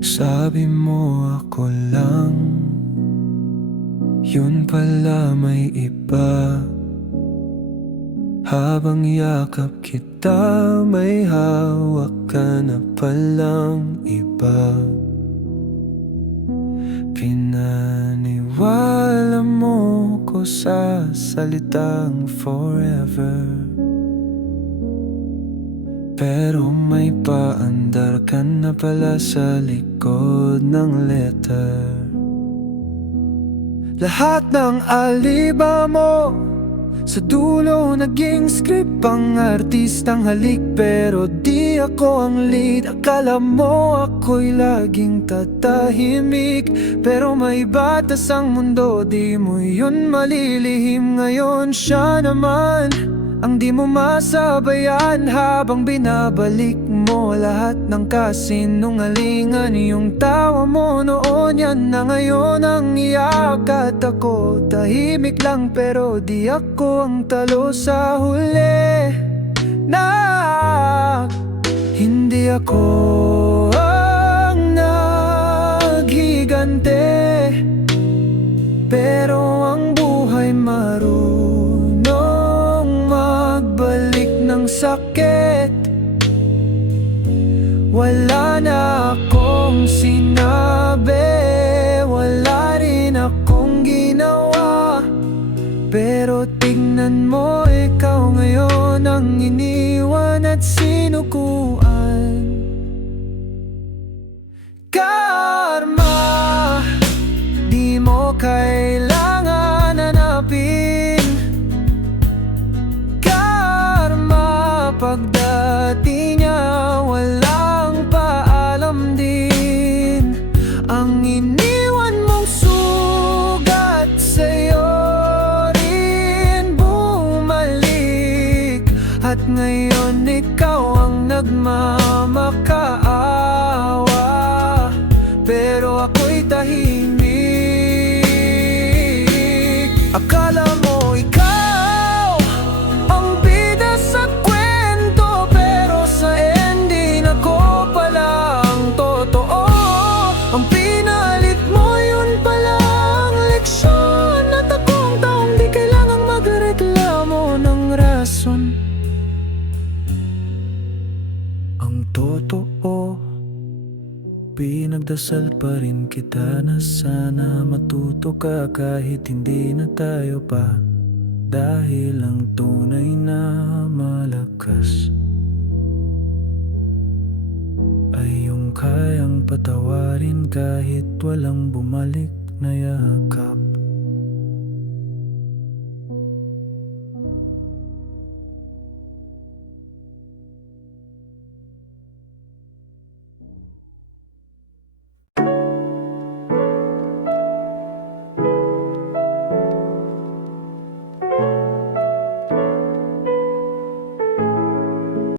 Sabi mo ako lang. Yun pala may iba. Habang yakap kita May hawak ka na palang iba. Pinaniwala mo ko sa salitang forever pero may paandar ka na pala sa likod ng letter. Lahat ng aliba mo Sa dulo naging script Pang artistang halik. Pero di ako ang lead Akala mo ako'y laging tatahimik. Pero may batas ang mundo Di mo yun malilihim. Ngayon siya naman ang di mo masabayan habang binabalik mo lahat ng kasinungalingan. Yung tawa mo noon yan na ngayon ang iyak At ako tahimik lang pero di ako ang talo sa huli. Na hindi ako sakit. Wala na akong sinabi. Wala rin akong ginawa. Pero tignan mo ikaw ngayon ang iniwan at sinukuan ikaw ang nagmamakaawa. Pero ako'y tahimik Pinagdasal pa rin kita na sana matuto ka kahit hindi na tayo pa. Dahil ang tunay na malakas Ay yung kayang patawarin kahit walang bumalik na yakap